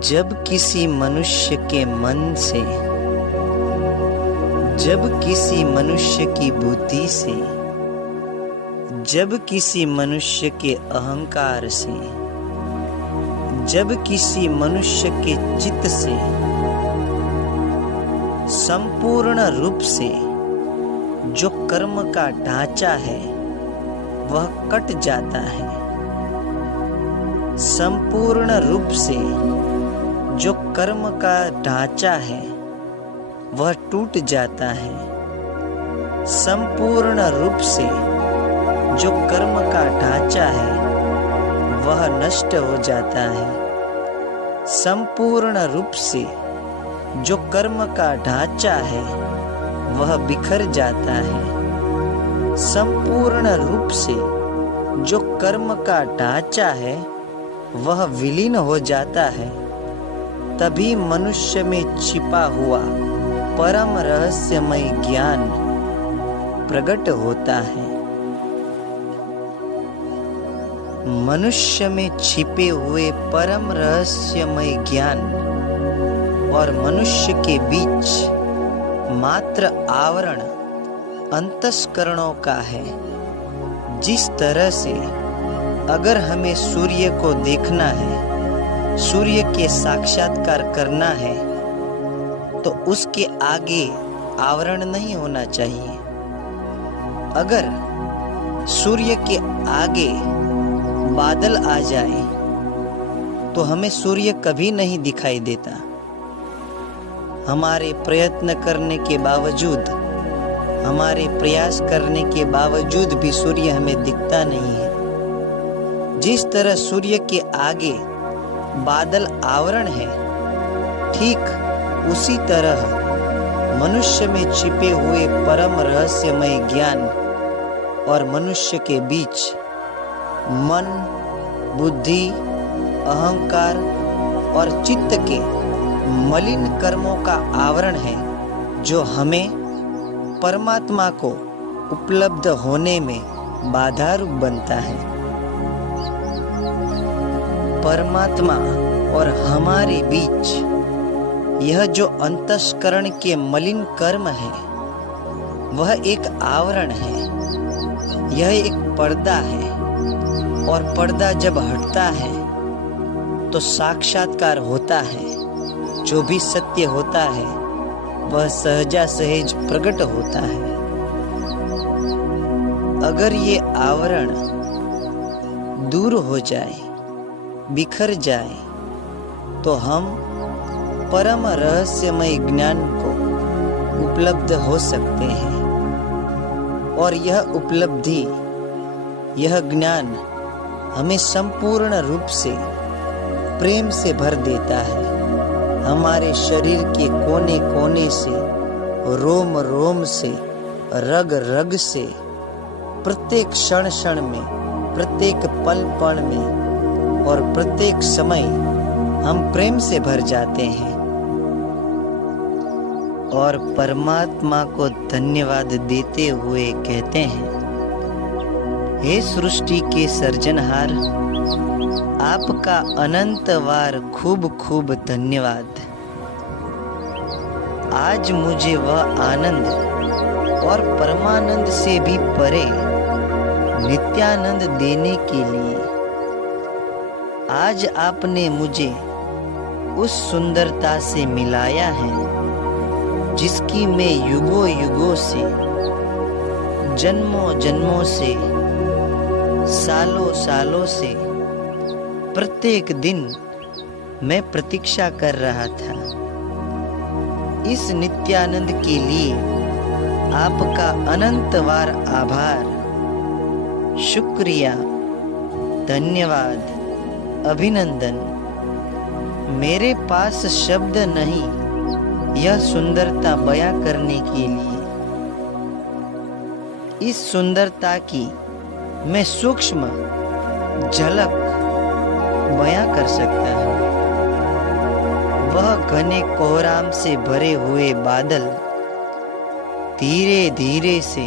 जब किसी मनुष्य के मन से, जब किसी मनुष्य की बुद्धि से, जब किसी मनुष्य के अहंकार से, जब किसी मनुष्य के चित्त से संपूर्ण रूप से जो कर्म का ढांचा है वह कट जाता है, संपूर्ण रूप से जो कर्म का ढांचा है वह टूट जाता है, संपूर्ण रूप से जो कर्म का ढांचा है वह नष्ट हो जाता है, संपूर्ण रूप से जो कर्म का ढांचा है वह बिखर जाता है, संपूर्ण रूप से जो कर्म का ढांचा है वह विलीन हो जाता है। तभी मनुष्य में छिपा हुआ परम रहस्यमय ज्ञान प्रकट होता है। मनुष्य में छिपे हुए परम रहस्यमय ज्ञान और मनुष्य के बीच मात्र आवरण अंतस्करणों का है। जिस तरह से अगर हमें सूर्य को देखना है, सूर्य के साक्षात्कार करना है, तो उसके आगे आवरण नहीं होना चाहिए। अगर सूर्य के आगे बादल आ जाए तो हमें सूर्य कभी नहीं दिखाई देता। हमारे प्रयत्न करने के बावजूद, हमारे प्रयास करने के बावजूद भी सूर्य हमें दिखता नहीं है। जिस तरह सूर्य के आगे बादल आवरण है, ठीक उसी तरह मनुष्य में छिपे हुए परम रहस्यमय ज्ञान और मनुष्य के बीच मन, बुद्धि, अहंकार और चित्त के मलिन कर्मों का आवरण है, जो हमें परमात्मा को उपलब्ध होने में बाधा रूप बनता है। परमात्मा और हमारे बीच यह जो अंतस्करण के मलिन कर्म है वह एक आवरण है, यह एक पर्दा है, और पर्दा जब हटता है तो साक्षात्कार होता है। जो भी सत्य होता है वह सहजा सहज प्रकट होता है। अगर ये आवरण दूर हो जाए, बिखर जाए, तो हम परम रहस्यमय ज्ञान को उपलब्ध हो सकते हैं। और यह उपलब्धि, यह ज्ञान हमें संपूर्ण रूप से प्रेम से भर देता है। हमारे शरीर के कोने कोने से, रोम रोम से, रग रग से, प्रत्येक क्षण क्षण में, प्रत्येक पल पल में और प्रत्येक समय हम प्रेम से भर जाते हैं और परमात्मा को धन्यवाद देते हुए कहते हैं, हे सृष्टि के सर्जनहार, आपका अनंतवार खूब खूब धन्यवाद। आज मुझे वह आनंद और परमानंद से भी परे नित्यानंद देने के लिए आज आपने मुझे उस सुंदरता से मिलाया है जिसकी मैं युगों युगों से, जन्मों जन्मों से, सालों सालों से, प्रत्येक दिन मैं प्रतीक्षा कर रहा था। इस नित्यानंद के लिए आपका अनंतवार आभार, शुक्रिया, धन्यवाद, अभिनंदन। मेरे पास शब्द नहीं यह सुंदरता बयां करने के लिए। इस सुंदरता की मैं सूक्ष्म झलक बयां कर सकता हूँ। वह घने कोहराम से भरे हुए बादल धीरे धीरे से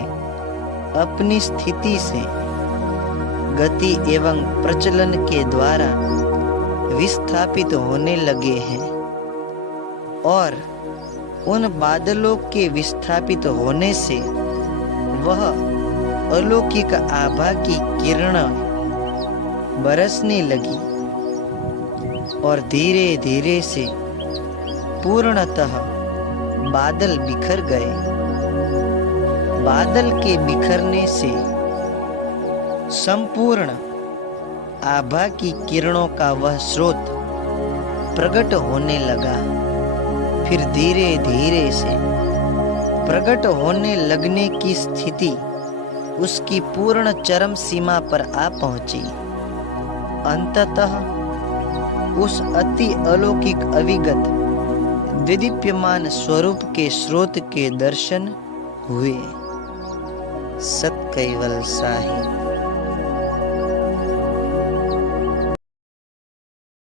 अपनी स्थिति से, गति एवं प्रचलन के द्वारा विस्थापित होने लगे हैं और उन बादलों के विस्थापित होने से वह अलौकिक आभा की किरणें बरसने लगी और धीरे धीरे से पूर्णतः बादल बिखर गए। बादल के बिखरने से संपूर्ण आभा की किरणों का वह स्रोत प्रकट होने लगा। फिर धीरे धीरे से प्रकट होने लगने की स्थिति उसकी पूर्ण चरम सीमा पर आ पहुंची। अंततः उस अति अलौकिक अविगत विदीप्यमान स्वरूप के स्रोत के दर्शन हुए। सत कैवल साहिब।